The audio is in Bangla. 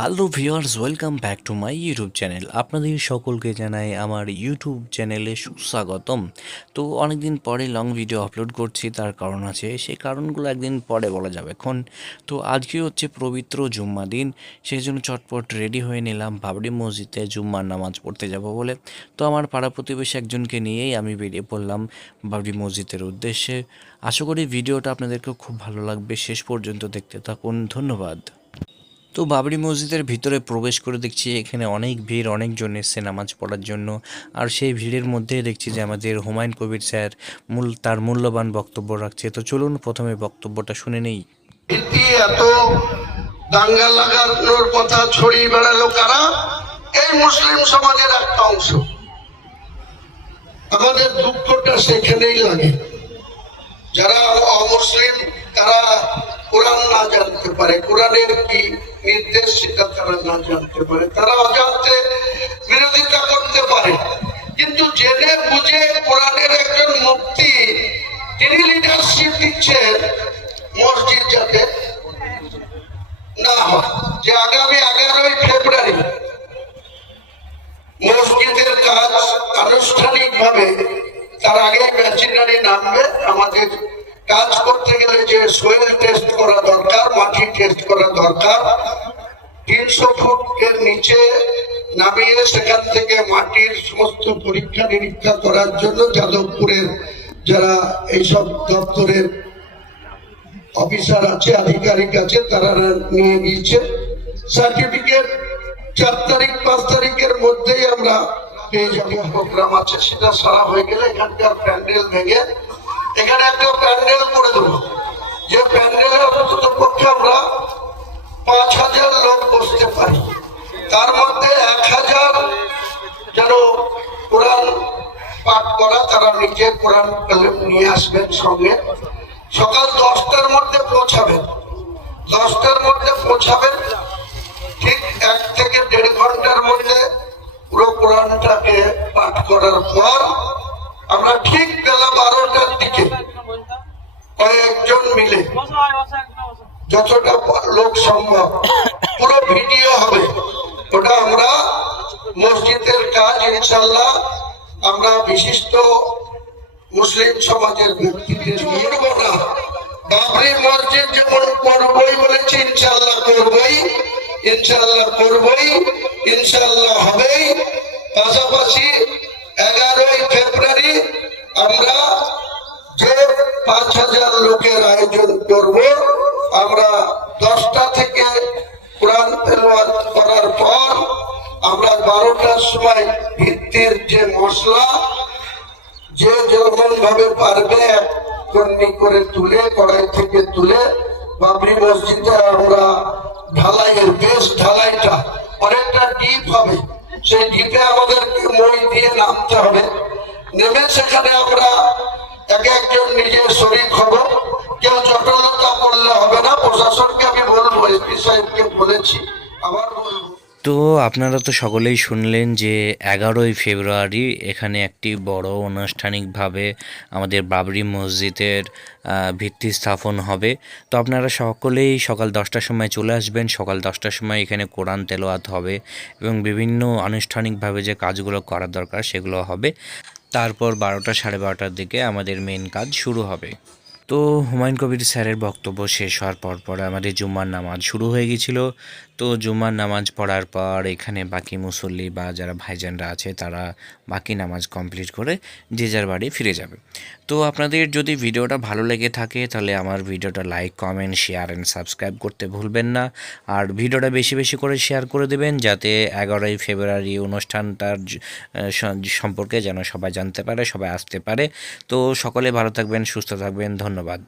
Hello viewers, welcome back to my YouTube channel. আপনাদের সকলকে জানাই আমার ইউটিউব চ্যানেলে সুস্বাগতম। তো অনেকদিন পরে লং ভিডিও আপলোড করছি, তার কারণ আছে, সেই কারণগুলো একদিন পরে বলা যাবে এখন। তো আজকে হচ্ছে পবিত্র জুম্মা দিন, সেই জন্য চটপট রেডি হয়ে নিলাম বাবরি মসজিদে জুম্মার নামাজ পড়তে যাব বলে। তো আমার পাড়া প্রতিবেশী একজনকে নিয়েই আমি বেরিয়ে পড়লাম বাবরি মসজিদের উদ্দেশ্যে। আশা করি ভিডিওটা আপনাদেরকে খুব ভালো লাগবে, শেষ পর্যন্ত দেখতে থাকুন। ধন্যবাদ। তো বাবরি মসজিদের ভিতরে প্রবেশ করে দেখছি এখানে অনেক ভিড়, অনেকজন এসছে নামাজ পড়ার জন্য। আর সেই ভিড়ের মধ্যে দেখছি যে আমাদের হুমায়ুন কবির স্যার তার মূল্যবান বক্তব্য রাখছে। তো চলুন প্রথমে বক্তব্যটা শুনে নেই। এত দাঙ্গা লাগানোর কথা ছড়িয়ে বেড়ালো কারা? এই মুসলিম সমাজের একটা অংশ। আমাদের দুঃখটা সেখানেই লাগে। যারা অমুসলিম তারা কোরআন না জানতে পারে, কোরআনের কি নির্দেশ সেটা তারা না জানতে পারে, তারা অজান্তে বিরোধিতা করতে পারে। কিন্তু জেনে বুঝে কোরআনের একজন মুফতি তিনি লিডারশিপ দিচ্ছেন মসজিদ যাতে না হয়, যে আগামী 11ই ফেব্রুয়ারি মসজিদের কাজ আনুষ্ঠানিক ভাবে, তার আগে মেশিনারি নামবে। আমাদের কাজ করতে গেলে যে সোয়েল টেস্ট করা দরকার, মাটি টেস্ট করা দরকার, 300 ফুটের নিচে নামিয়ে সেখান থেকে মাটির সমস্ত পরীক্ষা নিরীক্ষা করার জন্য যাদবপুরের যারা এইসব দপ্তরের অফিসার আছে, আধিকারিক আছে, তারা নিয়ে গিয়েছে। সার্টিফিকেট 4 তারিখ 5 তারিখের মধ্যেই আমরা পেয়ে যাবো। প্রোগ্রাম আছে, সেটা সারা হয়ে গেলে এখানকার প্যান্ডেল ভেঙে এখানে একটা প্যান্ডেল করে দেবো, যে প্যান্ডেলের অন্তত পক্ষে আমরা 5000 লোক বসতে পারি। তার মধ্যে 1000 যেন কোরআন পাঠ করা, তারা নিজে কোরআন নিয়ে আসবেন সঙ্গে। সকাল 10টার মধ্যে পৌঁছাবেন, 10টার মধ্যে পৌঁছাবেন। ঠিক 1 থেকে 1.5 ঘন্টার মধ্যে পুরো কোরআনটাকে পাঠ করার পর আমরা ঠিক বেলা 12টার দিকে কয়েকজন মিলে যতটা লোক সম্ভব, পুরো ভিডিও হবে, ওটা আমরা মসজিদের কাজ ইনশাল্লাহ আমরা বিশিষ্ট মুসলিম সমাজের ব্যক্তিদের করব না। বাবরি মসজিদ যেমন করবই বলেছি, ইনশাল্লাহ করবই, ইনশাল্লাহ করবই, ইনশাল্লাহ হবেই। পাশাপাশি 11ই ফেব্রুয়ারি আমরা যে 5000 লোকের আয়োজন করব, আমরা 10টা থেকে কোরআন তেলাওয়াত করার পর আমরা 12টার সময় ভিত্তির যে মশলা যে যেমন ভাবে পারবে কর্মী করে তুলে, কড়াই থেকে তুলে বাবরি মসজিদে আমরা ঢালাইয়ের বেশ ঢালাইটা অনেকটা ডিপ হবে, সেই ডিপে আমাদেরকে মই দিয়ে নামতে হবে। নেমে সেখানে আমরা একজন নিজে শরীক হব। কেউ জটিলতা করলে হবে না, প্রশাসনকে আমি বলবো, এসপি সাহেবকে বলেছি, আবার বলবো। তো আপনারা তো সকলেই শুনলেন যে 11ই ফেব্রুয়ারি এখানে একটি বড় আনুষ্ঠানিকভাবে আমাদের বাবরি মসজিদের ভিত্তি স্থাপন হবে। তো আপনারা সকলেই সকাল 10টার সময় চলে আসবেন। সকাল 10টার সময় এখানে কোরআন তেলাওয়াত হবে এবং বিভিন্ন আনুষ্ঠানিকভাবে যে কাজগুলো করার দরকার সেগুলো হবে। তারপর 12টা 12:30টার দিকে আমাদের মেন কাজ শুরু হবে। তো হুমায়ুন কবির স্যারের বক্তব্য শেষ হওয়ার পর আমাদের জুম্মার নামাজ শুরু হয়ে গিয়েছিল। তো জুম্মার নামাজ পড়ার পর এখানে বাকি মুসল্লি বা যারা ভাইজানরা আছে তারা বাকি নামাজ কমপ্লিট করে যে যার বাড়ি ফিরে যাবে। তো আপনাদের যদি ভিডিওটা ভালো লেগে থাকে তাহলে আমার ভিডিওটা like, comment, share and subscribe করতে ভুলবেন না। আর ভিডিওটা বেশি বেশি করে শেয়ার করে দেবেন, যাতে 11ই ফেব্রুয়ারি অনুষ্ঠানটার সম্পর্কে যেন সবাই জানতে পারে, সবাই আসতে পারে। তো সকলে ভালো থাকবেন, সুস্থ থাকবেন। ধন্যবাদ।